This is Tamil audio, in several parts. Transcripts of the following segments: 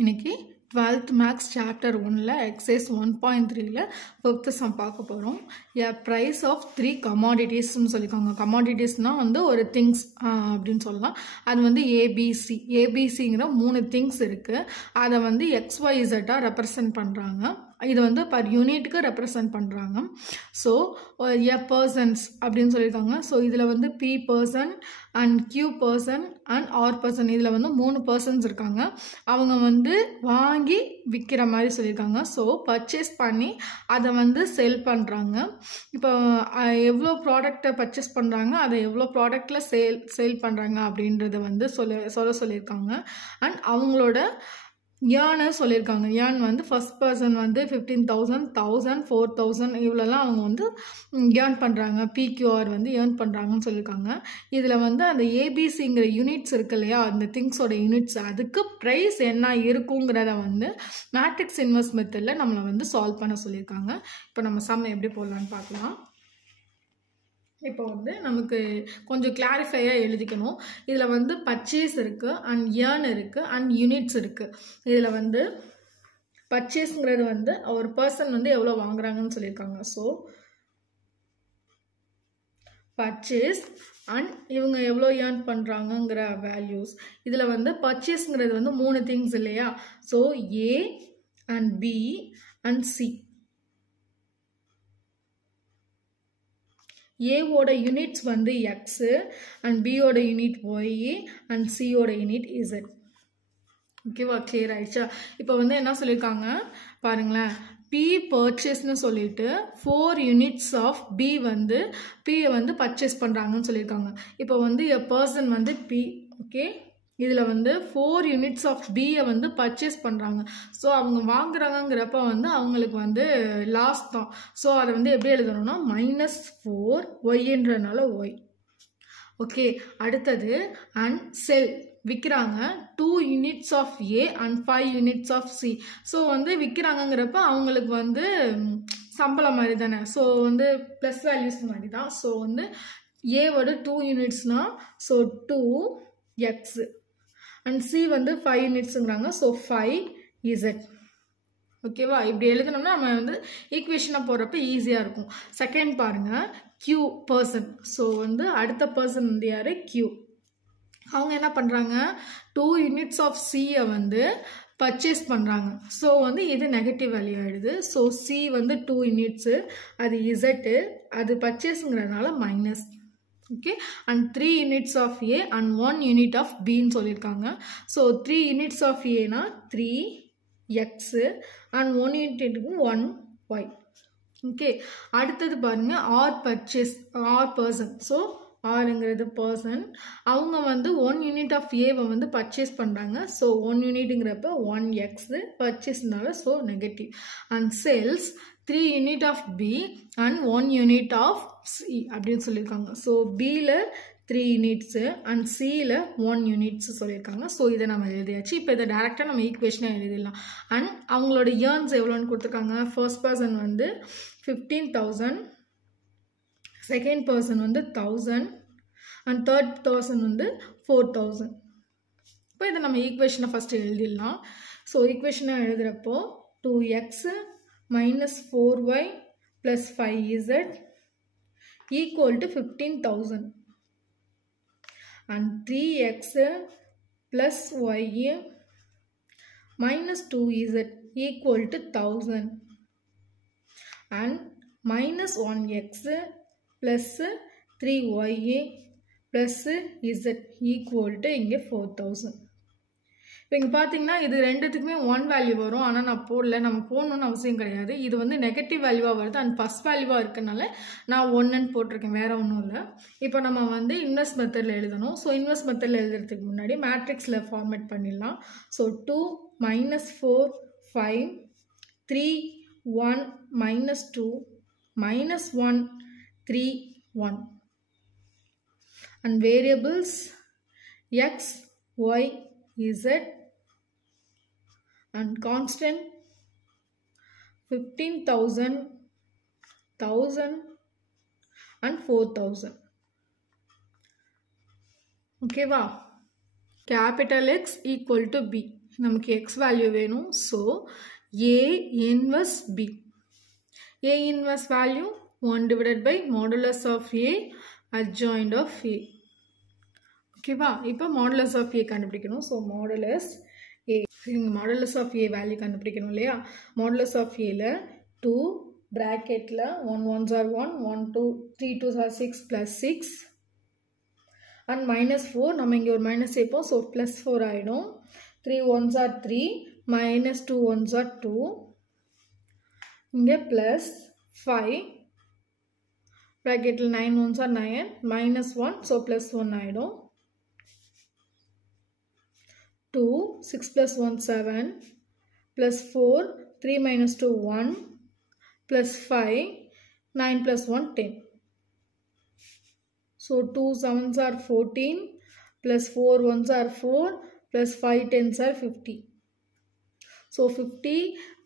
இன்னைக்கு 12th மேக்ஸ் சாப்டர் 1ல எக்ஸைஸ் 1.3ல 5th சம் பார்க்க போகிறோம். ப்ரைஸ் ஆஃப் 3 கமாடிட்டிஸ்ன்னு சொல்லியிருக்காங்க. கமாடிட்டிஸ்னால் வந்து ஒரு திங்ஸ் அப்படின்னு சொல்லலாம். அது வந்து ஏபிசி ஏபிசிங்கிற 3 திங்ஸ் இருக்குது. அதை வந்து XYZஆக ரெப்ரசன்ட் பண்ணுறாங்க. இது வந்து பர் யூனிட்டுக்கு ரெப்ரசன்ட் பண்ணுறாங்க. ஸோ பர்சன்ஸ் அப்படின்னு சொல்லியிருக்காங்க. ஸோ இதில் வந்து P person and Q person and R person, இதில் வந்து 3 பர்சன்ஸ் இருக்காங்க. அவங்க வந்து வாங்கி விற்கிற மாதிரி சொல்லியிருக்காங்க. ஸோ பர்ச்சேஸ் பண்ணி அதை வந்து செல் பண்ணுறாங்க. இப்போ எவ்வளோ ப்ராடக்டை பர்ச்சேஸ் பண்ணுறாங்க, அதை எவ்வளோ ப்ராடக்டில் சேல் பண்ணுறாங்க அப்படின்றத வந்து சொல்லியிருக்காங்க. அண்ட் அவங்களோட ஏர்னு சொல்லியிருக்காங்க. ஏர்ன் வந்து ஃபர்ஸ்ட் பர்சன் வந்து 15,000, 1,000, 4,000 இவ்வளோலாம் அவங்க வந்து ஏர்ன் பண்ணுறாங்க. PQR வந்து ஏர்ன் பண்ணுறாங்கன்னு சொல்லியிருக்காங்க. இதில் வந்து அந்த ஏபிசிங்கிற யூனிட்ஸ் இருக்கு இல்லையா, அந்த திங்ஸோட யூனிட்ஸ், அதுக்கு ப்ரைஸ் என்ன இருக்குங்கிறத வந்து மேட்ரிக்ஸ் இன்வெர்ஸ் மெத்தடில் நம்மளை வந்து சால்வ் பண்ண சொல்லியிருக்காங்க. இப்போ நம்ம சம் எப்படி போடலான்னு பார்க்கலாம். இப்போ வந்து நமக்கு கொஞ்சம் கிளாரிஃபையாக எழுதிக்கணும். இதில் வந்து பர்ச்சேஸ் இருக்குது அண்ட் ஏர்ன் இருக்குது அண்ட் யூனிட்ஸ் இருக்குது. இதில் வந்து பர்ச்சேஸ்ங்கிறது வந்து ஒரு பர்சன் வந்து எவ்வளோ வாங்குறாங்கன்னு சொல்லியிருக்காங்க. ஸோ பர்ச்சேஸ் அண்ட் இவங்க எவ்வளோ ஏர்ன் பண்ணுறாங்கங்கிற வேல்யூஸ். இதில் வந்து பர்ச்சேஸ்ங்கிறது வந்து 3 திங்ஸ் இல்லையா. So A and B and C. ஏவோட யூனிட்ஸ் வந்து எக்ஸு அண்ட் பியோட யூனிட் ஒய் அண்ட் சியோட யூனிட் இசட். ஓகேவா, கிளியர் ஆயிடுச்சா? இப்போ வந்து என்ன சொல்லியிருக்காங்க பாருங்களேன். பி பர்ச்சேஸ்னு சொல்லிட்டு 4 யூனிட்ஸ் ஆஃப் பி வந்து பியை வந்து பர்ச்சேஸ் பண்ணுறாங்கன்னு சொல்லியிருக்காங்க. இப்போ வந்து எ பர்சன் வந்து பி. ஓகே, இதில் வந்து 4 யூனிட்ஸ் ஆஃப் பியை வந்து பர்ச்சேஸ் பண்ணுறாங்க. ஸோ அவங்க வாங்குறாங்கிறப்ப வந்து அவங்களுக்கு வந்து லாஸ் தான். ஸோ அதை வந்து எப்படி எழுதணும்னா -4 ஒய்ன்றனால ஒய். ஓகே, அடுத்தது அண்ட் செல் விற்கிறாங்க 2 units of A and 5 units of C. So வந்து விற்கிறாங்கங்கிறப்ப அவங்களுக்கு வந்து சம்பளம் மாதிரி தானே. ஸோ வந்து ப்ளஸ் வேல்யூஸ் மாதிரி தான். ஸோ வந்து ஏவோட 2 யூனிட்ஸ்னால் ஸோ 2x அண்ட் சி வந்து 5 யூனிட்ஸுங்கிறாங்க. So 5z. ஓகேவா, இப்படி எழுதணும்னா நம்ம வந்து ஈக்குவேஷனாக போகிறப்ப ஈஸியாக இருக்கும். செகண்ட் பாருங்கள், Q பர்சன். ஸோ வந்து அடுத்த பர்சன் வந்து யார்? Q. அவங்க என்ன பண்ணுறாங்க, 2 யூனிட்ஸ் ஆஃப் சியை வந்து பர்ச்சேஸ் பண்ணுறாங்க. ஸோ வந்து இது நெகட்டிவ் வேல்யூ ஆகிடுது. ஸோ சி வந்து 2 யூனிட்ஸு, அது இசட்டு, அது பர்ச்சேஸுங்கிறதுனால minus. Okay, and 3 units of A and 1 unit of பின்னு சொல்லியிருக்காங்க. ஸோ 3 யூனிட்ஸ் ஆஃப் ஏனா 3x அண்ட் 1 யூனிட்டுக்கு 1y. ஓகே, அடுத்தது பாருங்கள் R purchase, R person. So ஆருங்கிறது பர்சன். அவங்க வந்து 1 யூனிட் ஆஃப் ஏவை வந்து பர்ச்சேஸ் பண்ணுறாங்க. ஸோ 1 யூனிட்டுங்கிறப்ப 1x பர்ச்சேஸ்னால so negative. And sales 3 unit of B and 1 unit of C அப்படின்னு சொல்லியிருக்காங்க. ஸோ பியில் 3 யூனிட்ஸு அண்ட் சியில் 1 யூனிட்ஸு சொல்லியிருக்காங்க. ஸோ இதை நம்ம எழுதியாச்சு. இப்போ இதை டேரெக்டாக நம்ம ஈக்குவேஷனாக எழுதிடலாம். அண்ட் அவங்களோட ஏர்ன்ஸ் எவ்வளோன்னு கொடுத்துருக்காங்க. ஃபர்ஸ்ட் பர்சன் வந்து 15,000, செகண்ட் பர்சன் வந்து 1,000 அண்ட் தேர்ட் பர்சன் வந்து 4,000. இப்போ இதை நம்ம ஈக்குவேஷனை ஃபஸ்ட்டு எழுதிடலாம். ஸோ ஈக்குவேஷனாக எழுதுகிறப்போ 2x minus 4y plus 5z equal to 15,000 and 3x plus y minus 2z equal to 1,000 and minus 1x plus 3y plus z equal to இங்கே 4,000. இப்போ இங்கே பார்த்தீங்கன்னா இது ரெண்டுத்துக்குமே 1 வேல்யூ வரும். ஆனால் நான் போடல, நம்ம போடணுன்னு அவசியம் கிடையாது. இது வந்து நெகட்டிவ் வேல்யூவாக வருது அண்ட் ஃபஸ்ட் வேல்யூவாக இருக்கனால நான் 1ன்னு போட்டிருக்கேன், வேறு ஒன்றும் இல்லை. இப்போ நம்ம வந்து இன்வெர்ஸ் மெத்தடில் எழுதணும். ஸோ இன்வெர்ஸ் மெத்தடில் எழுதுறதுக்கு முன்னாடி மேட்ரிக்ஸில் ஃபார்மேட் பண்ணிடலாம். So 2 -4 5 3 1 -2 -1 3 1 and variables x y z and constant 15,000, 1,000 and 4,000. Okay, wow. Capital X equal to B. நமக்கு x வேல்யூ வேணும். So A inverse B. A inverse value 1 divided by modulus of A adjoint of A. ஓகேவா? இப்போ modulus of A கண்டுபிடிக்கணும். So modulus A. modulus of A value கண்டுபிடிக்கணும் இல்லையா? modulus of Aல 2 bracketல 1 1s are 1 1 2 3 2s are 6 plus 6 and minus 4 நம்ம இங்கே ஒரு மைனஸ் சேர்ப்போம். ஸோ plus 4 ஆகிடும். 3 1s are 3 minus 2 1s are 2 இங்கே plus 5 bracketல 9 1s are 9 minus 1 so plus 1 ஆகிடும். 2 6 plus 1 7 plus 4 3 minus 2 1 plus 5 9 plus 1 10. So 2 7s are 14 plus 4 1s are 4 plus 5 10s are 50. So 50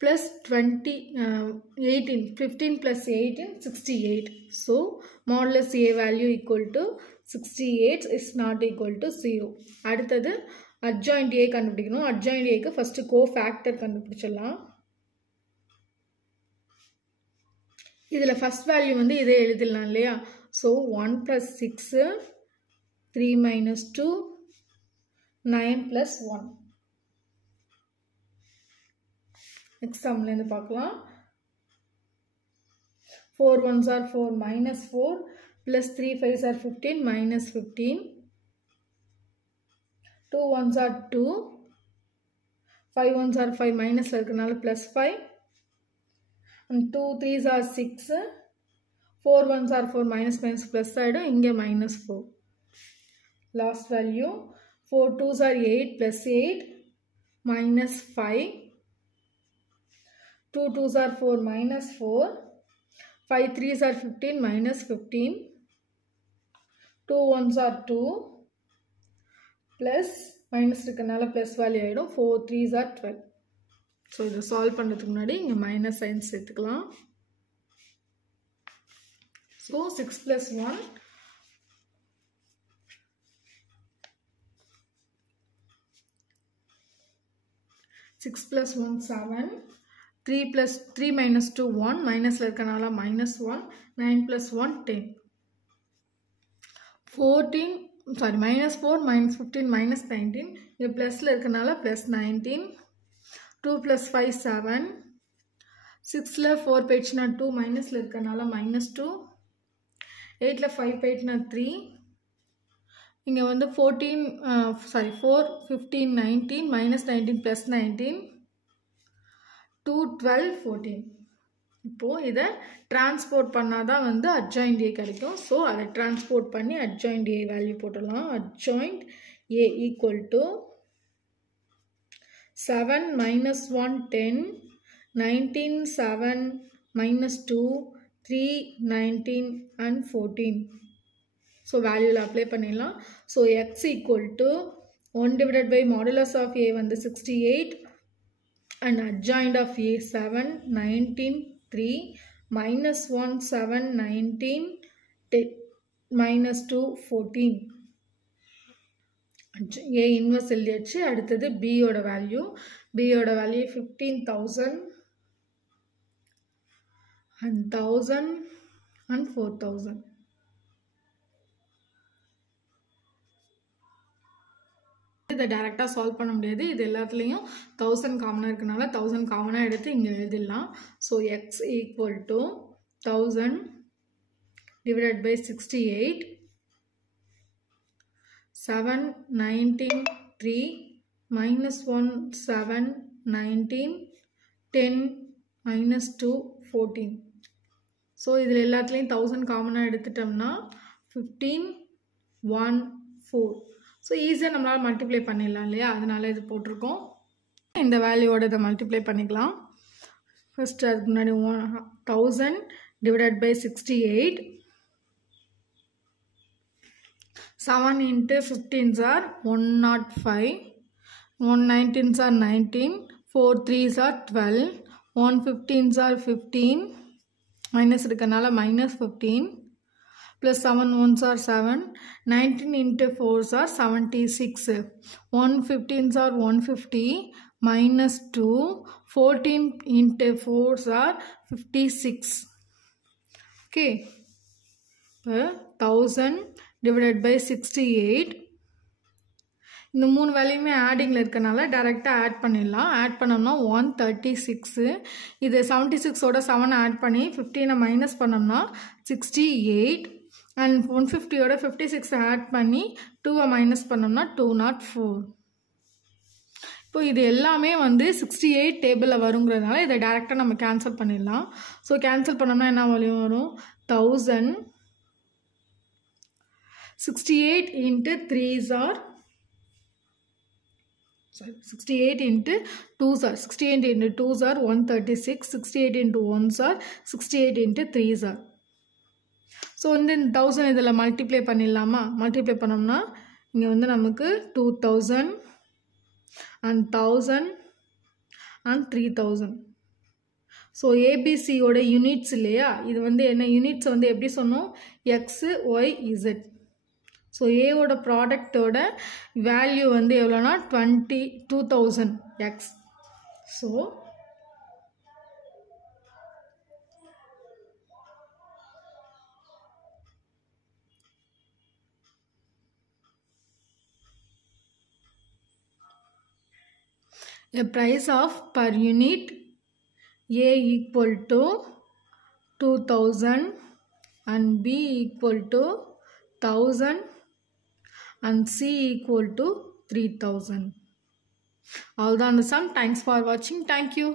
plus 20 18 15 plus 18 68. So modulus A value equal to 68 is not equal to 0. அடுத்தது adjoint A கண்டுபிடிக்கணும். adjoint A க்கு first cofactor கண்டுபிடிச்சிடலாம். இதில் first value வந்து இதே எழுதிடலாம் இல்லையா? So 1 plus 6 3 minus 2 9 plus 1. Next sum லேந்து பார்க்கலாம். 4 1s are 4 minus 4 plus 3 5s are 15 minus 15. 2 1s are 2 5 1s are 5 minus இருக்கனால plus 5 and 2 3s are 6 4 1s are 4 minus minus plus ஆயிடும். இங்கே minus 4. Last value 4 2s are 8 plus 8 minus 5 2 2s are 4 minus 4 5 3s are 15 minus 15 2 1s are 2 plus minus இருக்கனால plus value ஆயிடும். 4 3s are 12. ஸோ இதை சால்வ் பண்ணுறதுக்கு முன்னாடி இங்கே மைனஸ் சைன் சேர்த்துக்கலாம். So 6 plus 1 6 plus 1 7 3 plus 3 minus 2 1 மைனஸில் இருக்கனால minus 1 9 plus 1 10 14 sorry minus 4 minus 15 minus 19 இங்கே ப்ளஸில் இருக்கனால plus 19 2 plus 5 7 6ல 4 போயிடுச்சுனா 2 மைனஸில் இருக்கனால minus 2 8ல 5 போயிடுச்சுனா 3 இங்கே வந்து 4 15 19 minus 19 plus 19 2 12 14. இப்போது இதை டிரான்ஸ்போர்ட் பண்ணால் தான் வந்து adjoint A கிடைக்கும். ஸோ அதை டிரான்ஸ்போர்ட் பண்ணி adjoint A வேல்யூ போட்டுடலாம். adjoint A equal to 7 minus 1 10 19 7 minus 2 3 19 and 14. So வேல்யூவில் அப்ளை பண்ணிடலாம். So x equal to 1 divided by modulus of A வந்து 68 and adjoint of A 7 19 3 minus 1 7 19 10 minus 2 14. A inverse எழுதியாச்சு. அடுத்தது B ஓட வேல்யூ. B ஓட வேல்யூ 15,000 and 1000 and 4000. இதை டைரெக்டாக சால்வ் பண்ண முடியாது. இது எல்லாத்துலேயும் 1000 காமனாக இருக்கனால 1000 காமனாக எடுத்து இங்கே எழுதிடலாம். So x equal to 1000 divided by 68 7 19 3 minus 1 7 19 10 minus 2 14. So இதில் எல்லாத்துலேயும் 1000 காமனாக எடுத்துட்டோம்னா 15 1 4. ஸோ ஈஸியாக நம்மளால் மல்டிப்ளை பண்ணிடலாம் இல்லையா? அதனால இது போட்டிருக்கோம். இந்த வேல்யூவோட இதை மல்டிப்ளை பண்ணிக்கலாம். ஃபஸ்ட்டு அதுக்கு முன்னாடி 1000 divided by 68 7 into 15s are 105 1 19s are 19 4 3s are 12 1 15s are 15 minus இருக்கனால minus 15 plus 7 ones are 7, 19 into 4s are 76, 1 15s are 150 minus 2, 14 into 4s are 56. Okay, 1000 divided by 68. இந்த மூணு வேல்யூமே ஆடிங்கில் இருக்கனால டைரெக்டாக ஆட் பண்ணிடலாம். ஆட் பண்ணோம்னா 136. இது 76ஓட 7 ஆட் பண்ணி 15 மைனஸ் பண்ணோம்னா 68. அண்ட் 150ஓட 56 ஆட் பண்ணி 2 மைனஸ் பண்ணோம்னா 204. இப்போ இது எல்லாமே வந்து 68 டேபிளில் வருங்கிறதுனால இதை டைரெக்டாக நம்ம கேன்சல் பண்ணிடலாம். ஸோ கேன்சல் பண்ணோம்னா என்ன வேல்யூ வரும்? 1000. 68 into 3s are 68 into 2s are 68 into 2s are 136, 68 into 1s are 68 into 3s are. So வந்து இந்த 1000 இதில் மல்டிப்ளை பண்ணிடலாமா? மல்டிப்ளை பண்ணோம்னா இங்கே வந்து நமக்கு 2000 and 1000 and 3000. ஸோ ஏபிசியோட யூனிட்ஸ் இல்லையா? இது வந்து என்ன யூனிட்ஸ் வந்து எப்படி சொன்னோம்? X Y Z. ஸோ ஏவோட ப்ராடக்டோட வேல்யூ வந்து எவ்வளோனா 2000 X. So a price of per unit A equal to 2000 and B equal to 1000 and C equal to 3000. All done the sum. Thanks for watching. Thank you.